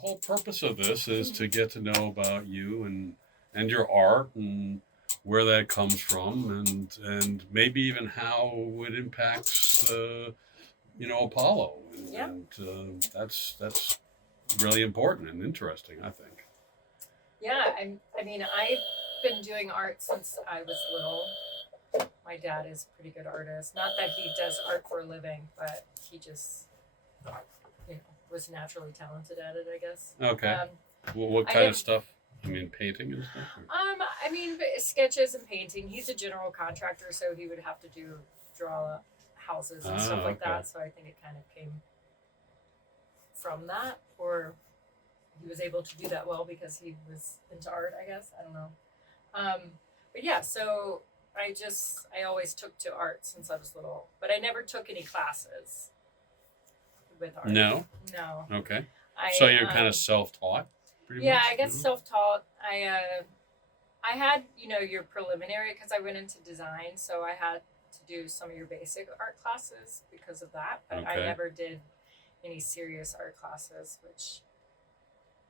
whole purpose of this is to get to know about you and your art and where that comes from and maybe even how it impacts Apollo and that's really important and interesting, I think. Yeah, I mean, I've been doing art since I was little. My dad is a pretty good artist. Not that he does art for a living, but he just, you know, was naturally talented at it, I guess. Okay. Well, what I kind have, of stuff? I mean, painting and stuff. I mean, sketches and painting. He's a general contractor, so he would have to draw houses and stuff like Okay. that. So I think it kind of came from that, or he was able to do that well because he was into art, I guess. I don't know. Um, but yeah, so I always took to art since I was little, but I never took any classes with art. No. No. Okay. I So you're kind of self-taught, pretty Yeah, much. I guess self-taught. I had, your preliminary because I went into design, so I had to do some of your basic art classes because of that, but I Okay. never did any serious art classes, which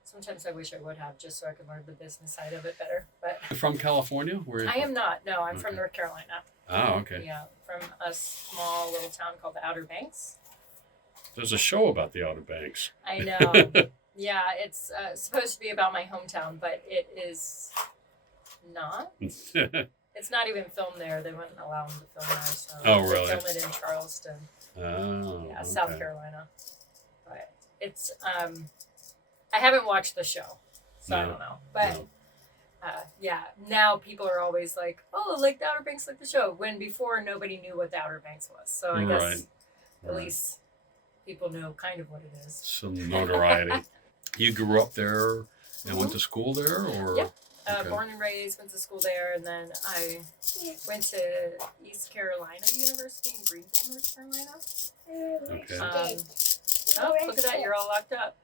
sometimes I wish I would have just so I could learn the business side of it better. But You're from California? Where are you I from? am not. No, I'm from Okay. North Carolina. Oh, okay. Yeah, from a small little town called the Outer Banks. There's a show about the Outer Banks. I know. Yeah, it's supposed to be about my hometown, but it is not. It's not even filmed there. They wouldn't allow them to film there, so Oh, they really? film it in Charleston, Oh, yeah, okay. South Carolina. But it's I haven't watched the show, so I No, don't know. But no. yeah, now people are always like, "Oh, like the Outer Banks, like the show." When before nobody knew what the Outer Banks was, so I guess Right. at Right. least people know kind of what it is. Some notoriety. You grew up there and went Mhm. to school there, or? Yep. Okay. Born and raised, went to school there, and then I went to East Carolina University in Greenville, North Carolina. Okay. Oh, look at that, you're all locked up.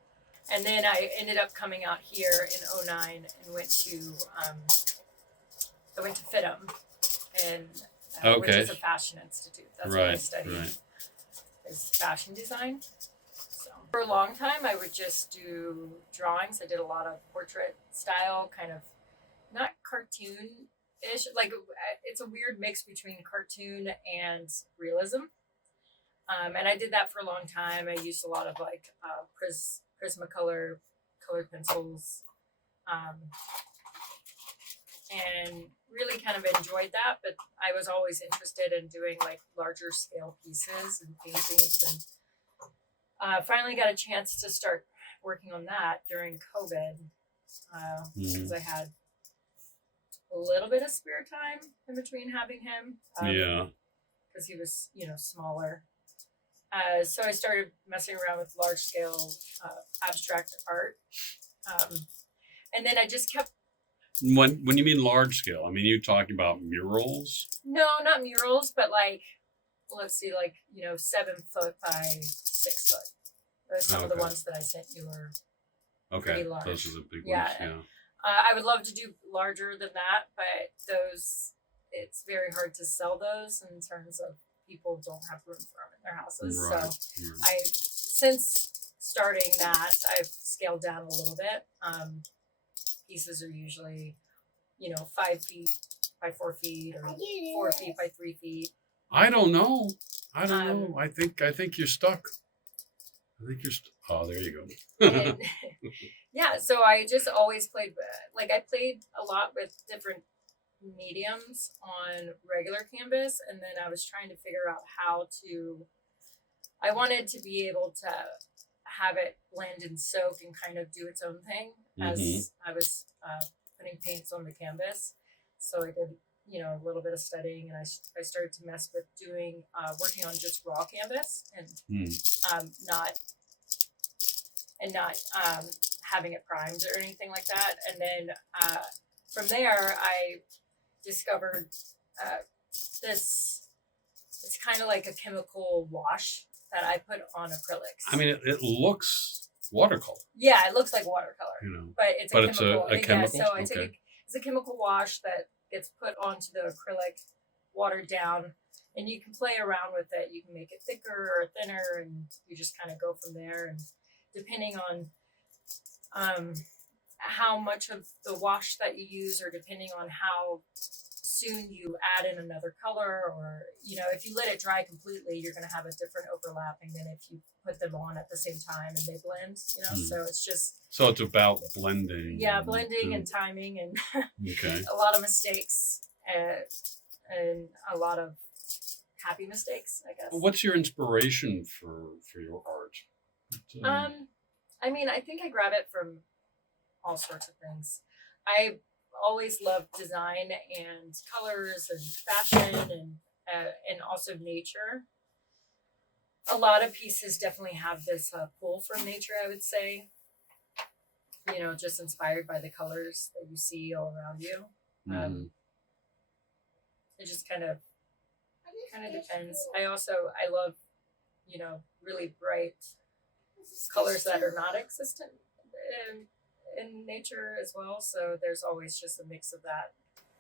And then I ended up coming out here in '09 and went to FITM, and which Okay. is a fashion institute. That's what I Right. studied, Right. is fashion design. So for a long time, I would just do drawings. I did a lot of portrait style, kind of not cartoon-ish. Like it's a weird mix between cartoon and realism. And I did that for a long time. I used a lot of like Prismacolor colored pencils, um, and really kind of enjoyed that. But I was always interested in doing like larger scale pieces and paintings, and finally got a chance to start working on that during COVID because I had a little bit of spare time in between having him. Yeah. Because he was, smaller. So I started messing around with large scale abstract art. And then I just kept. When you mean large scale, I mean, you talking about murals? No, not murals, but like, let's see, like, 7 foot by 6 foot. Some of the Okay. ones that I sent you were Okay. pretty large. Those are the big Yeah. ones. Yeah. I would love to do larger than that, but it's very hard to sell those in terms of people don't have room for them in their houses. Right. So Right. since starting that, I've scaled down a little bit. Pieces are usually, 5 feet by 4 feet, or 4 feet by 3 feet. I don't know. I think you're stuck. I think you're. Oh, there you go. And, yeah, so I just always played, like I played a lot with different mediums on regular canvas, and then I was trying to figure out I wanted to be able to have it blend and soak and kind of do its own thing as I was putting paints on the canvas. So I did, a little bit of studying, and I started to mess with working on just raw canvas and not having it primed or anything like that. And then from there, I discovered this. It's kind of like a chemical wash that I put on acrylics. I mean, it looks watercolor. Yeah, it looks like watercolor, but it's a chemical. a chemical. Yeah, so it's a chemical wash that gets put onto the acrylic, watered down, and you can play around with it. You can make it thicker or thinner, and you just kind of go from there. And depending on how much of the wash that you use, or depending on how soon you add in another color, or if you let it dry completely, you're going to have a different overlapping than if you put them on at the same time and they blend. So it's just So it's about blending. blending and timing, and Okay. a lot of mistakes, and a lot of happy mistakes, I guess. What's your inspiration for your art? I mean, I think I grab it from all sorts of things. I always loved design and colors and fashion, and also nature. A lot of pieces definitely have this pull from nature, I would say. Just inspired by the colors that you see all around you. It just kind of depends. I love really bright colors that are not existent in nature as well. So there's always just a mix of that.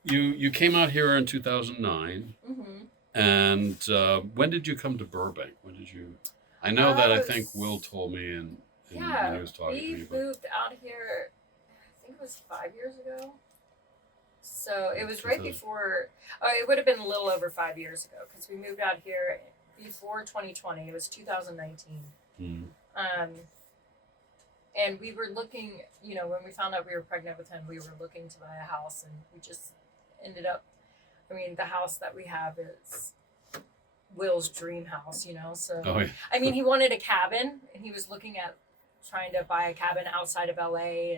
You came out here in 2009, and when did you come to Burbank? When did you? I know that I think Will told me, and when he was talking to me. We moved out here, I think it was 5 years ago. So it was right before. It would have been a little over 5 years ago, because we moved out here before 2020. It was 2019. And we were looking, when we found out we were pregnant with him, we were looking to buy a house, and we just ended up, the house that we have is Will's dream house, so, I mean, he wanted a cabin, and he was looking at trying to buy a cabin outside of LA,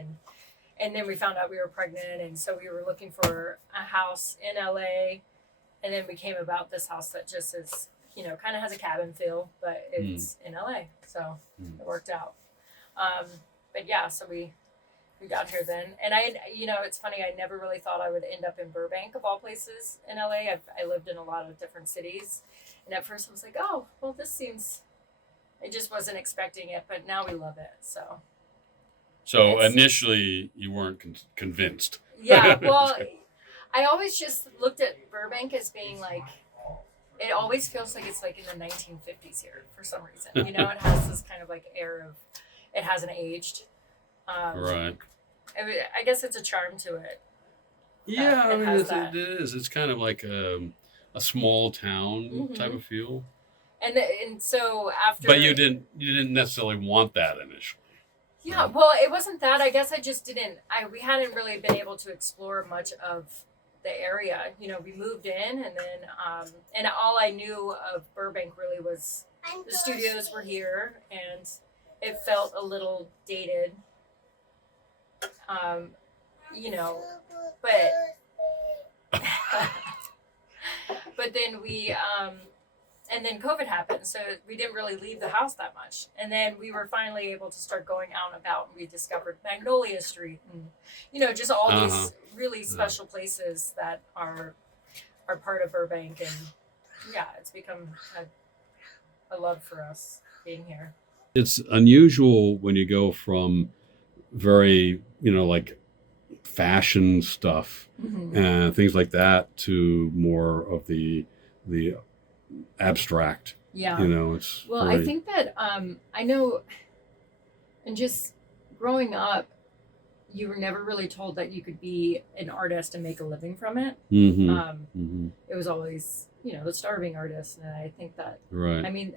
and then we found out we were pregnant, and so we were looking for a house in LA, and then we came about this house that just is, kind of has a cabin feel, but it's in LA, so it worked out. But yeah, so we got here then, and it's funny, I never really thought I would end up in Burbank, of all places, in LA. I lived in a lot of different cities, and at first I was like, oh, well, I just wasn't expecting it, but now we love it, so. So initially you weren't convinced. Yeah, well, I always just looked at Burbank as being like, it always feels like it's like in the 1950s here for some reason. It has this kind of like air of, it hasn't aged. Right. I guess it's a charm to it. Yeah, it is. It's kind of like a small town type of feel. And so after. But you didn't necessarily want that initially. Yeah, well, it wasn't that. I guess I just didn't. We hadn't really been able to explore much of the area. We moved in, and then and all I knew of Burbank really was the studios were here, and it felt a little dated. But then and then COVID happened, so we didn't really leave the house that much. And then we were finally able to start going out and about, and we discovered Magnolia Street, and just all these really special places that are part of Burbank. And yeah, it's become a love for us being here. It's unusual when you go from very, like fashion stuff and things like that to more of the abstract. Yeah. It's I think that I know, and just growing up, you were never really told that you could be an artist and make a living from it. It was always, the starving artist, and I think that, right. I mean,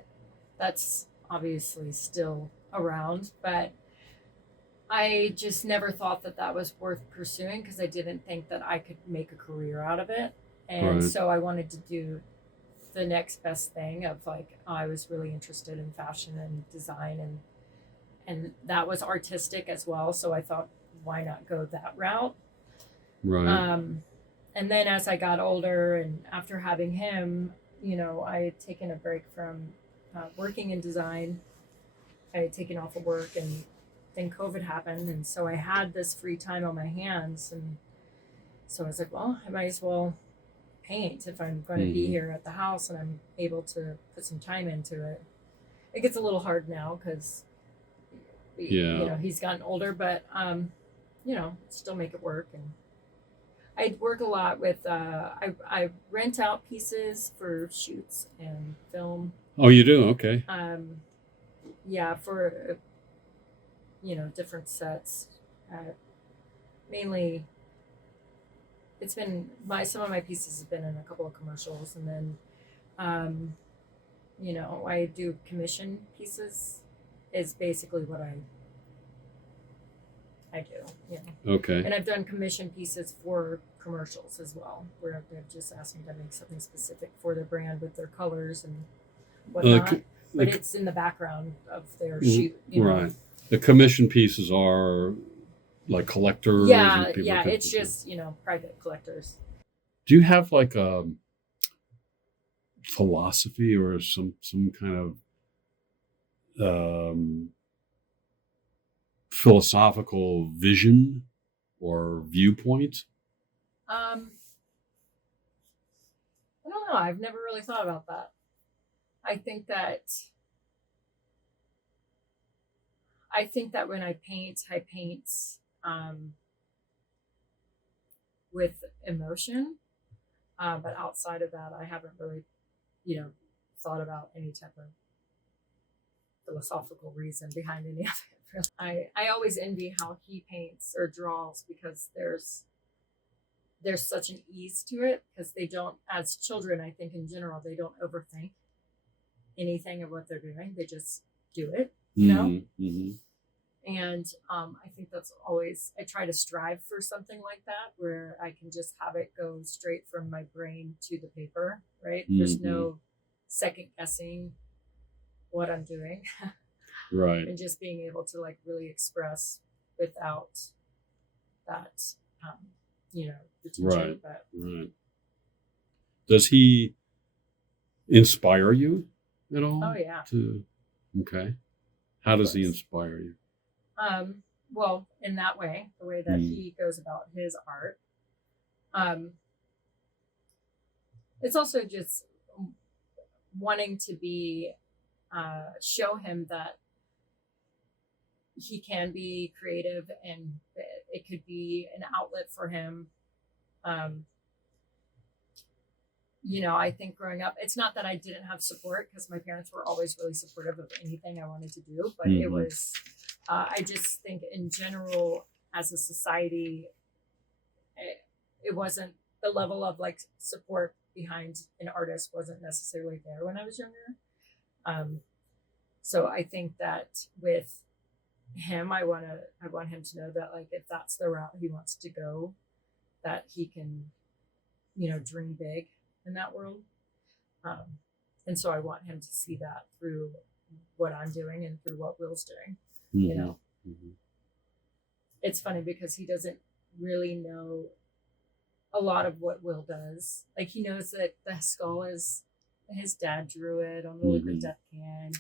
that's obviously still around, but I just never thought that was worth pursuing, because I didn't think that I could make a career out of it. And so I wanted to do the next best thing of like, I was really interested in fashion and design, and that was artistic as well. So I thought, why not go that route? Right. And then as I got older, and after having him, I had taken a break from working in design. I had taken off of work, and then COVID happened, and so I had this free time on my hands, and so I was like, well, I might as well paint if I'm going to be here at the house, and I'm able to put some time into it. It gets a little hard now because he's gotten older, but still make it work. And I work a lot with I rent out pieces for shoots and film. Oh, you do? Okay. Yeah, for different sets. Mainly, it's been some of my pieces have been in a couple of commercials, and then um, I do commission pieces. Is basically what I do. Okay. And I've done commission pieces for commercials as well, where they've just asked me to make something specific for their brand with their colors and whatnot. But it's in the background of their shoot. Right. The commission pieces are like collectors. Yeah, and people yeah. It's just private collectors. Do you have like a philosophy or some kind of philosophical vision or viewpoint? I don't know. I've never really thought about that. I think that when I paint with emotion. But outside of that, I haven't really, thought about any type of philosophical reason behind any of it. Really. I always envy how he paints or draws, because there's such an ease to it, because they don't, as children, I think in general, they don't overthink anything of what they're doing. They just do it, Mm-hmm. And I think that's always, I try to strive for something like that, where I can just have it go straight from my brain to the paper, right? Mm-hmm. There's no second guessing what I'm doing. Right. And just being able to like really express without that, the teacher. Right. Right. Does he inspire you at all? Oh yeah. Okay. How does he inspire you? Well, in that way, the way that he goes about his art. It's also just wanting to be, show him that he can be creative, and it could be an outlet for him. I think growing up, it's not that I didn't have support, because my parents were always really supportive of anything I wanted to do, but it was, I just think in general, as a society, it wasn't, the level of like support behind an artist wasn't necessarily there when I was younger. So I think that with him, I want him to know that, like, if that's the route he wants to go, that he can, dream big in that world. And so I want him to see that through what I'm doing and through what Will's doing. It's funny because he doesn't really know a lot of what Will does. Like, he knows that the skull is, his dad drew it on the liquid death can,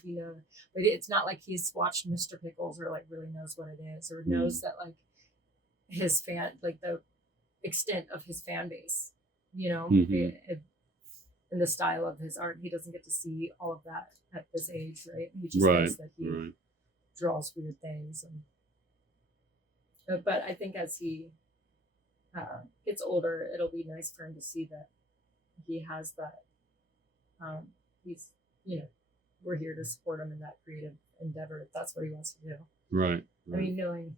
but it's not like he's watched Mr. Pickles or like really knows what it is, or knows that like his fan, like the extent of his fan base, in the style of his art. He doesn't get to see all of that at this age, right? He just knows that he draws weird things. But I think as he gets older, it'll be nice for him to see that he has that. He's, we're here to support him in that creative endeavor if that's what he wants to do. Right. I mean, knowing,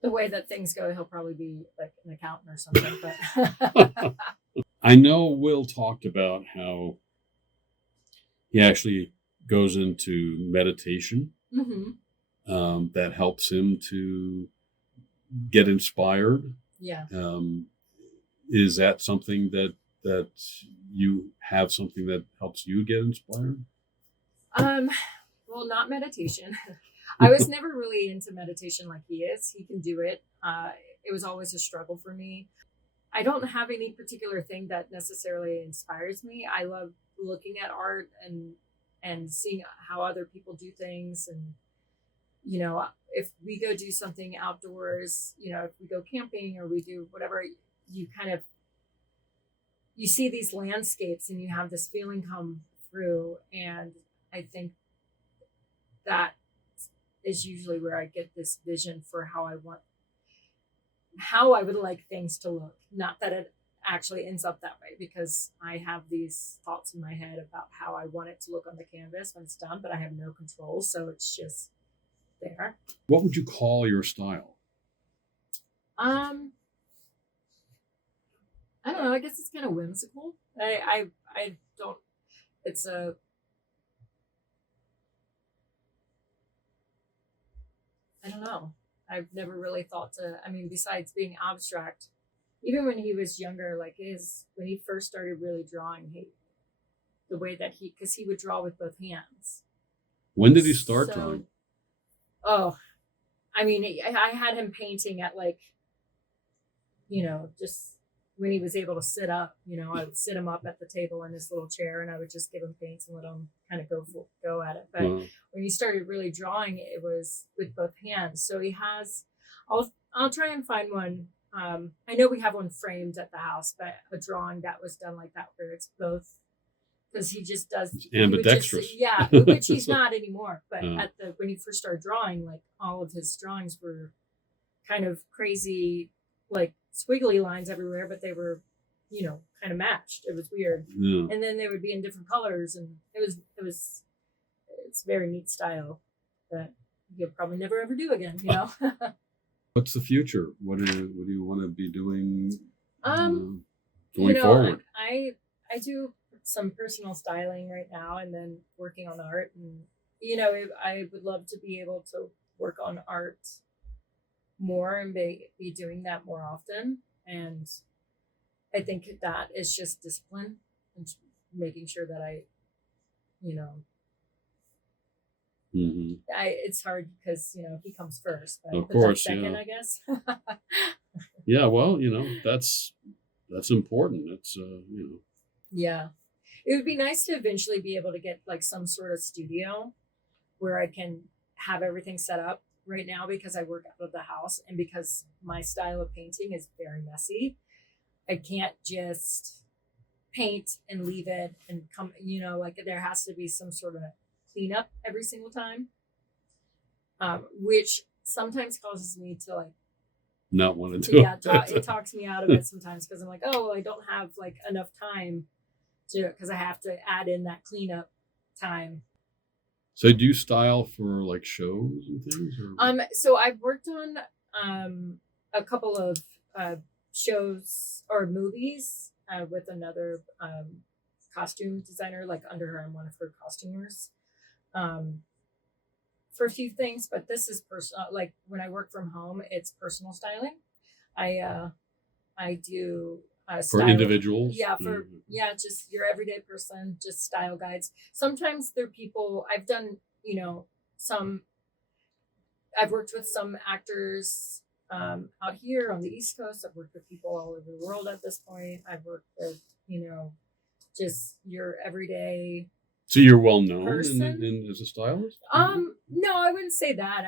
the way that things go, he'll probably be like an accountant or something. But I know Will talked about how he actually goes into meditation. That helps him to get inspired. Yeah. Is that something that you have, something that helps you get inspired? Well, not meditation. I was never really into meditation like he is. He can do it. It was always a struggle for me. I don't have any particular thing that necessarily inspires me. I love looking at art and seeing how other people do things. And, if we go do something outdoors, if we go camping or we do whatever, you see these landscapes and you have this feeling come through. And I think that is usually where I get this vision for how I would like things to look. Not that it actually ends up that way, because I have these thoughts in my head about how I want it to look on the canvas when it's done, but I have no control. So it's just, there. What would you call your style? I don't know. I guess it's kind of whimsical. I don't. It's a. I don't know. I've never really thought to. I mean, besides being abstract, even when he was younger, like when he first started really drawing, the way that because he would draw with both hands. When did he start drawing? Oh, I mean, I had him painting at like, just when he was able to sit up. I would sit him up at the table in his little chair, and I would just give him paints and let him kind of go at it. But when he started really drawing, it was with both hands. So he has. I'll try and find one. I know we have one framed at the house, but a drawing that was done like that where it's both. Because he just does ambidextrous. Which he's not anymore. But when he first started drawing, like all of his drawings were kind of crazy, like squiggly lines everywhere, but they were, kind of matched. It was weird. Yeah. And then they would be in different colors, and it's very neat style that you'll probably never ever do again, What's the future? What do you want to be doing going forward? I do some personal styling right now, and then working on art, and I would love to be able to work on art more and be doing that more often. And I think that is just discipline and making sure that I it's hard because he comes first, but of course, second, I guess. Yeah, well, that's important. It's Yeah. It would be nice to eventually be able to get like some sort of studio where I can have everything set up. Right now, because I work out of the house and because my style of painting is very messy, I can't just paint and leave it and come, like there has to be some sort of cleanup every single time, which sometimes causes me to like not want to do it. It talks me out of it sometimes because I'm like, oh, I don't have like enough time because I have to add in that cleanup time. So do you style for like shows and things? Or? So I've worked on a couple of shows or movies with another costume designer, like under her. I'm one of her costumers for a few things, but this is personal. Like when I work from home, it's personal styling. I do for individuals. Yeah, just your everyday person, just style guides. Sometimes they're people I've done, I've worked with some actors out here on the East Coast. I've worked with people all over the world at this point. I've worked with, just your everyday. So you're well known as a stylist? No, I wouldn't say that.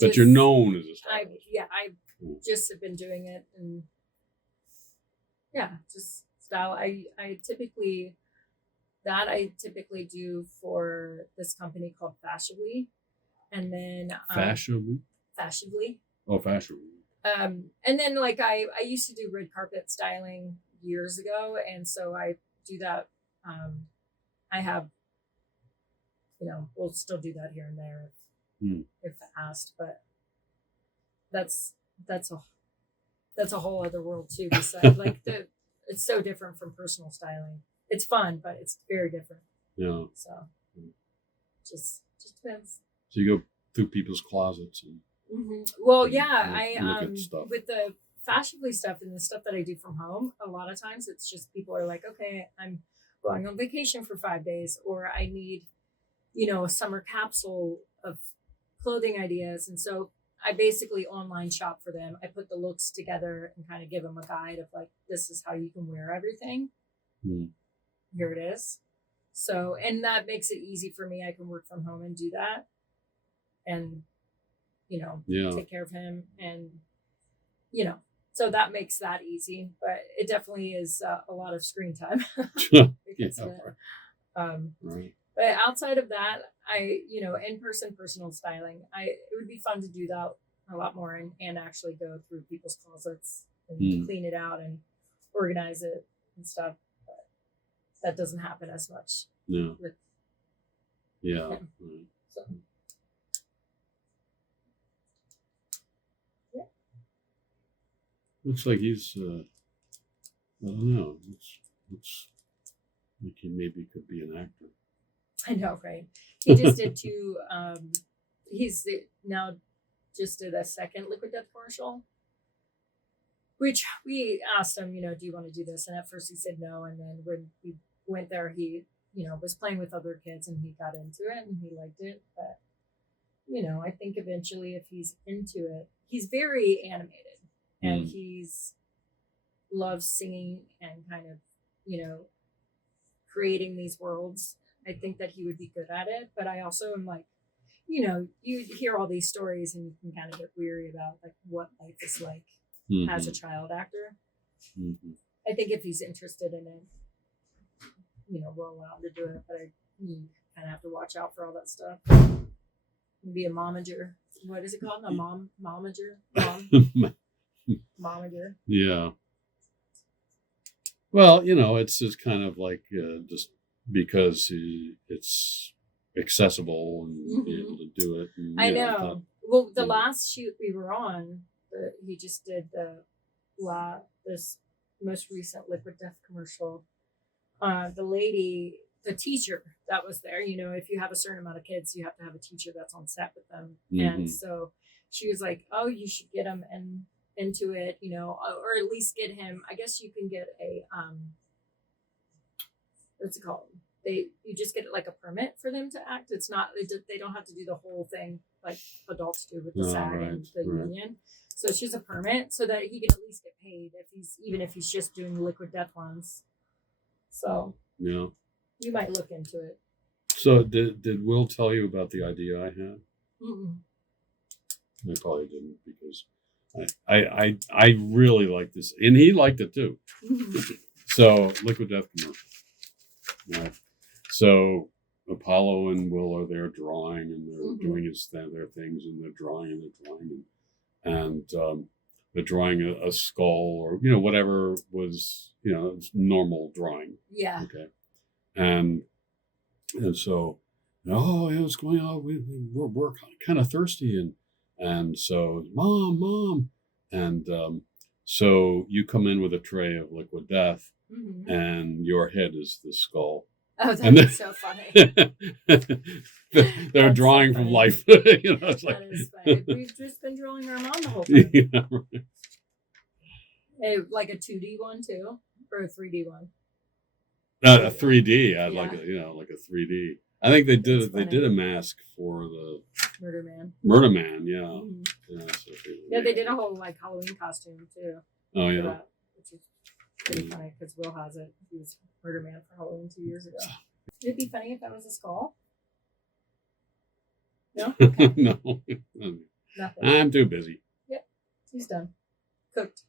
But you're known as a stylist. I just have been doing it, and just style. I typically do for this company called Fashionably, and then Fashionably. Oh, Fashionably. And then like I used to do red carpet styling years ago, and so I do that. I have, we'll still do that here and there if asked, but that's a whole other world too. Besides, like it's so different from personal styling. It's fun, but it's very different. Yeah. So just depends. So you go through people's closets and. Mm-hmm. Well, yeah, I with the Fashionably stuff and the stuff that I do from home, a lot of times it's just people are like, okay, I'm going on vacation for 5 days, or I need, a summer capsule of clothing ideas. And so I basically online shop for them. I put the looks together and kind of give them a guide of like, this is how you can wear everything. Here it is. So, and that makes it easy for me. I can work from home and do that. And, take care of him and, so that makes that easy, but it definitely is a lot of screen time. Right. But outside of that, in-person personal styling, it would be fun to do that a lot more and actually go through people's closets and clean it out and organize it and stuff. But that doesn't happen as much. Yeah. With yeah. him. So. Looks like he's. I don't know. Looks like he maybe could be an actor. I know, right? He just did two. Now just did a second Liquid Death commercial, which we asked him, do you want to do this? And at first he said no, and then when we went there, he, was playing with other kids and he got into it and he liked it. But I think eventually, if he's into it, he's very animated and he's loves singing and kind of, creating these worlds. I think that he would be good at it, but I also am like, you hear all these stories and you can kind of get weary about like what life is like as a child actor. I think if he's interested in it, we'll allow him to do it, but you kind of have to watch out for all that stuff. Be a momager. What is it called? A momager? Momager. Yeah. Well, it's just kind of like just because it's accessible and be able to do it. And, I know. Well, the last shoot we were on, he just did this most recent Liquid Death commercial. The teacher that was there, if you have a certain amount of kids, you have to have a teacher that's on set with them. And so she was like, oh, you should get him into it, or at least get him, I guess you can get a, what's it called? You just get like a permit for them to act. It's not, they don't have to do the whole thing like adults do with the SAG and the union. So it's just a permit so that he can at least get paid even if he's just doing Liquid Death ones. So yeah, you might look into it. So did Will tell you about the idea I had? I probably didn't, because I really like this, and he liked it too. So Liquid Death commercial. Right. So Apollo and Will are there drawing, and they're doing their things, and they're drawing, and they're drawing a skull or whatever was it's normal drawing. Yeah. Okay. And so, what's going on? We're kind of thirsty, and so mom, and so you come in with a tray of Liquid Death, and your head is the skull. Oh, that's so funny. They're drawing from life. It's like, that is funny. We've just been drawing our mom the whole time. Yeah, right. Like a 2D one too, or a 3D one. A 3D. I'd like like a 3D. I think they did a mask for the Murder Man. Murder Man, yeah. Yeah, they did a whole like Halloween costume too. Oh yeah. Which is pretty funny because Will has it. He was Murder Man for Halloween 2 years ago. Would it be funny if that was a skull? No? Okay. No. Nothing. I'm too busy. Yep. He's done. Cooked.